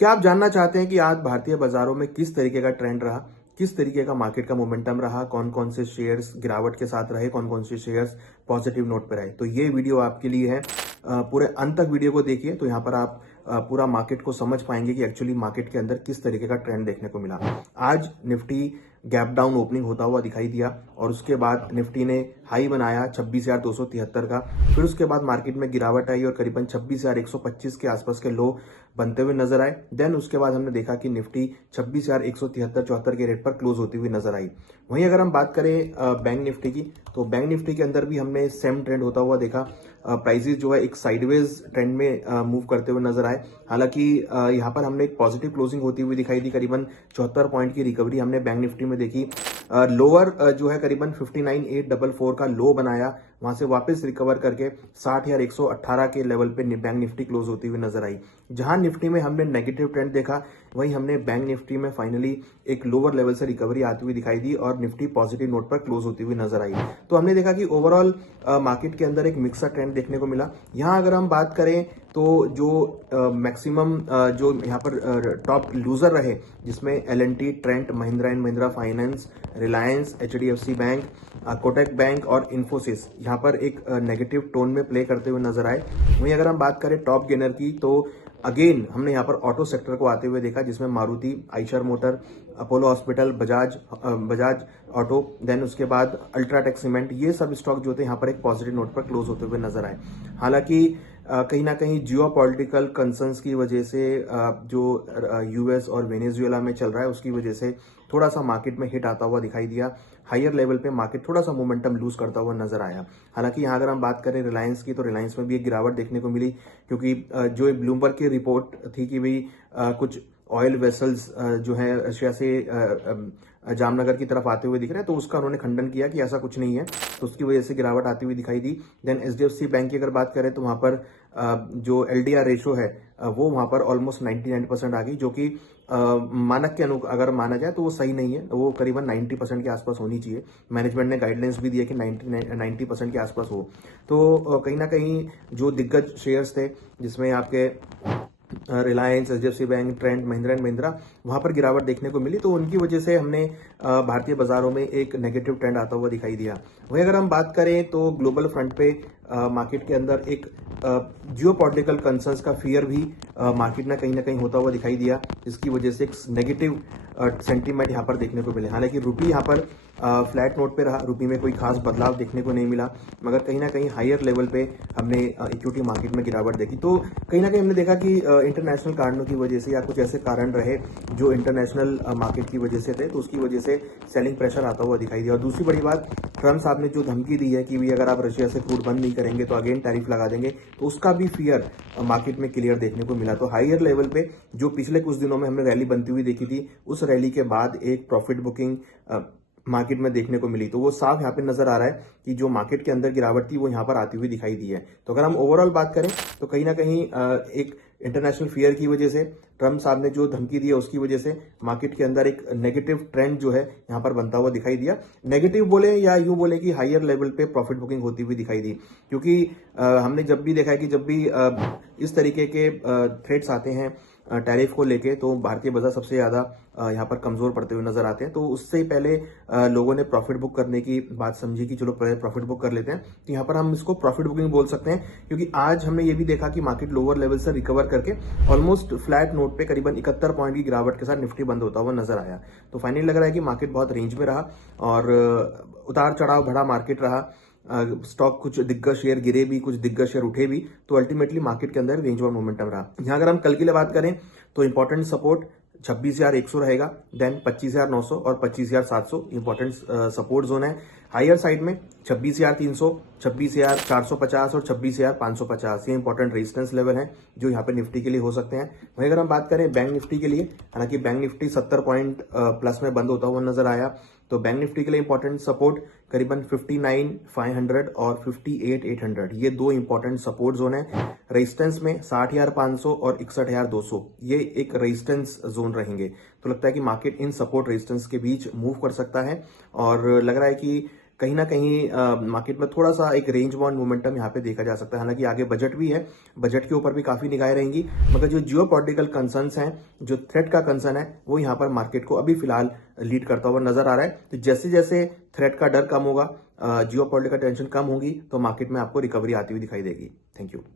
क्या आप जानना चाहते हैं कि आज भारतीय बाजारों में किस तरीके का ट्रेंड रहा, किस तरीके का मार्केट का मोमेंटम रहा, कौन कौन से शेयर्स गिरावट के साथ रहे, कौन कौन से शेयर्स पॉजिटिव नोट पर रहे? तो ये वीडियो आपके लिए है। पूरे अंत तक वीडियो को देखिए तो यहाँ पर आप पूरा मार्केट को समझ पाएंगे कि एक्चुअली मार्केट के अंदर किस तरीके का ट्रेंड देखने को मिला। आज निफ्टी गैप डाउन ओपनिंग होता हुआ दिखाई दिया और उसके बाद निफ्टी ने हाई बनाया 26,273 का। फिर उसके बाद मार्केट में गिरावट आई और करीबन 26,125 के आसपास के लो बनते हुए नजर आए। देन उसके बाद हमने देखा कि निफ्टी 26,173-74 के रेट पर क्लोज होती हुई नजर आई। वहीं अगर हम बात करें बैंक निफ्टी की, तो बैंक निफ्टी के अंदर भी हमने सेम ट्रेंड होता हुआ देखा। प्राइसेस जो है एक साइडवेज ट्रेंड में मूव करते हुए नजर आए। हालांकि यहाँ पर हमने एक पॉजिटिव क्लोजिंग होती हुई दिखाई दी। करीबन 74 पॉइंट की रिकवरी हमने बैंक निफ्टी में देखी। लोअर जो है करीबन 59,844 का लो बनाया, वहां से वापस रिकवर करके 60,118 के लेवल पे बैंक निफ्टी क्लोज होती हुई नजर आई। जहां निफ्टी में हमने नेगेटिव ट्रेंड देखा, वहीं हमने बैंक निफ्टी में फाइनली एक लोअर लेवल से रिकवरी आती हुई दिखाई दी और निफ्टी पॉजिटिव नोट पर क्लोज होती हुई नजर आई। तो हमने देखा कि ओवरऑल मार्केट के अंदर एक मिक्सर ट्रेंड देखने को मिला। यहां अगर हम बात करें तो जो मैक्सिमम जो यहाँ पर टॉप लूजर रहे, जिसमें L&T, Trent, Mahindra and Mahindra finance, Reliance, HDFC bank, Kotak bank और इन्फोसिस यहाँ पर एक नेगेटिव टोन में प्ले करते हुए नजर आए। वहीं अगर हम बात करें टॉप गेनर की, तो अगेन हमने यहाँ पर ऑटो सेक्टर को आते हुए देखा, जिसमें Maruti, Eicher motor, Apollo hospital, Bajaj auto, then उसके बाद अल्ट्राटेक सीमेंट, ये सब स्टॉक जो थे यहाँ पर एक पॉजिटिव नोट पर क्लोज होते हुए नजर आए। हालांकि कहीं ना कहीं जियो पॉलिटिकल कंसर्न्स की वजह से जो यूएस और वेनेजुएला में चल रहा है उसकी वजह से थोड़ा सा मार्केट में हिट आता हुआ दिखाई दिया। हायर लेवल पे मार्केट थोड़ा सा मोमेंटम लूज करता हुआ नजर आया। हालांकि यहाँ अगर हम बात करें रिलायंस की, तो रिलायंस में भी एक गिरावट देखने को मिली, क्योंकि जो एक ब्लूमबर्ग की रिपोर्ट थी कि भाई कुछ ऑयल वेसल्स जो है रशिया से जामनगर की तरफ आते हुए दिख रहे हैं, तो उसका उन्होंने खंडन किया कि ऐसा कुछ नहीं है, तो उसकी वजह से गिरावट आती हुई दिखाई दी। देन एचडीएफसी बैंक की अगर बात करें तो वहां पर जो एलडीआर रेशो है वो वहां पर ऑलमोस्ट 99% आ गई, जो कि मानक के अगर माना जाए तो वो सही नहीं है, वो करीबन 90% के आसपास होनी चाहिए। मैनेजमेंट ने गाइडलाइंस भी दी है कि 90% के आसपास हो। तो कहीं ना कहीं जो दिग्गज शेयर्स थे, जिसमें आपके Reliance, HDFC bank, Trent, Mahindra and Mahindra, वहां पर गिरावट देखने को मिली, तो उनकी वजह से हमने भारतीय बाजारों में एक नेगेटिव ट्रेंड आता हुआ दिखाई दिया। वहीं अगर हम बात करें तो ग्लोबल फ्रंट पे मार्केट के अंदर एक जियो पॉलिटिकल कंसर्न्स का फियर भी मार्केट में कहीं ना कहीं होता हुआ दिखाई दिया, जिसकी वजह से एक नेगेटिव सेंटीमेंट यहाँ पर देखने को मिले। हालांकि रुपी यहाँ पर फ्लैट नोट पे रहा, रुपी में कोई खास बदलाव देखने को नहीं मिला, मगर कहीं ना कहीं हायर लेवल पे हमने इक्विटी मार्केट में गिरावट देखी। तो कहीं ना कहीं हमने देखा कि इंटरनेशनल कारणों की वजह से या कुछ ऐसे कारण रहे जो इंटरनेशनल मार्केट की वजह से थे, तो उसकी वजह से सेलिंग प्रेशर आता हुआ दिखाई दिया। और दूसरी बड़ी बात, ट्रम्प साहब ने जो धमकी दी है कि भी अगर आप रशिया से क्रूड बंद नहीं करेंगे तो अगेन टैरिफ लगा देंगे, तो उसका भी फियर मार्केट में क्लियर देखने को मिला। तो हायर लेवल पे जो पिछले कुछ दिनों में हमने रैली बनती हुई देखी थी, उस रैली के बाद एक प्रॉफिट बुकिंग मार्केट में देखने को मिली, तो वो साफ यहाँ पे नजर आ रहा है कि जो मार्केट के अंदर गिरावट थी वो यहाँ पर आती हुई दिखाई दी है। तो अगर हम ओवरऑल बात करें तो कहीं ना कहीं एक इंटरनेशनल फियर की वजह से, ट्रम्प साहब ने जो धमकी दी है उसकी वजह से मार्केट के अंदर एक नेगेटिव ट्रेंड जो है यहाँ पर बनता हुआ दिखाई दिया। नेगेटिव बोले या यूं बोले कि हायर लेवल पे प्रॉफिट बुकिंग होती हुई दिखाई दी, क्योंकि हमने जब भी देखा है कि जब भी इस तरीके के थ्रेट्स आते हैं टैरिफ को लेके, तो भारतीय बाजार सबसे ज्यादा यहाँ पर कमजोर पड़ते हुए नजर आते हैं। तो उससे पहले लोगों ने प्रॉफिट बुक करने की बात समझी कि चलो पहले प्रॉफिट बुक कर लेते हैं, तो यहाँ पर हम इसको प्रॉफिट बुकिंग बोल सकते हैं। क्योंकि आज हमने ये भी देखा कि मार्केट लोअर लेवल से रिकवर करके ऑलमोस्ट फ्लैट नोट पे करीबन 71 पॉइंट की गिरावट के साथ निफ्टी बंद होता हुआ नजर आया। तो फाइनली लग रहा है कि मार्केट बहुत रेंज में रहा और उतार चढ़ाव भरा मार्केट रहा। स्टॉक कुछ दिग्गज शेयर गिरे भी, कुछ दिग्गज शेयर उठे भी, तो अल्टीमेटली मार्केट के अंदर रेंज व मोमेंटम रहा। यहाँ अगर हम कल की लिए बात करें तो इंपॉर्टेंट सपोर्ट 26,100 रहेगा, देन 25,900 और 25,700 इंपॉर्टेंट सपोर्ट जोन है। हायर साइड में 26,300, 26,450 और 26,550 ये इंपॉर्टेंट रेजिस्टेंस लेवल हैं जो यहाँ पे निफ्टी के लिए हो सकते हैं। वहीं अगर हम बात करें बैंक निफ्टी के लिए, हालांकि बैंक निफ्टी 70 पॉइंट प्लस में बंद होता हुआ नजर आया, तो बैंक निफ्टी के लिए इंपॉर्टेंट सपोर्ट करीबन 59,500 और 58,800 ये दो इंपॉर्टेंट सपोर्ट जोन है। रेजिस्टेंस में 60,500 और 61,200 ये एक रेजिस्टेंस जोन रहेंगे। तो लगता है कि मार्केट इन सपोर्ट रेजिस्टेंस के बीच मूव कर सकता है और लग रहा है कि कहीं ना कहीं मार्केट में थोड़ा सा एक रेंज बाउंड मोमेंटम यहाँ पे देखा जा सकता है। हालांकि आगे बजट भी है, बजट के ऊपर भी काफी निगाहें रहेंगी, मगर जो जियोपॉलिटिकल कंसर्न्स हैं, जो थ्रेट का कंसर्न है, वो यहाँ पर मार्केट को अभी फिलहाल लीड करता हुआ नजर आ रहा है। तो जैसे जैसे थ्रेट का डर कम होगा, जियोपॉलिटिकल टेंशन कम होगी, तो मार्केट में आपको रिकवरी आती हुई दिखाई देगी। Thank you.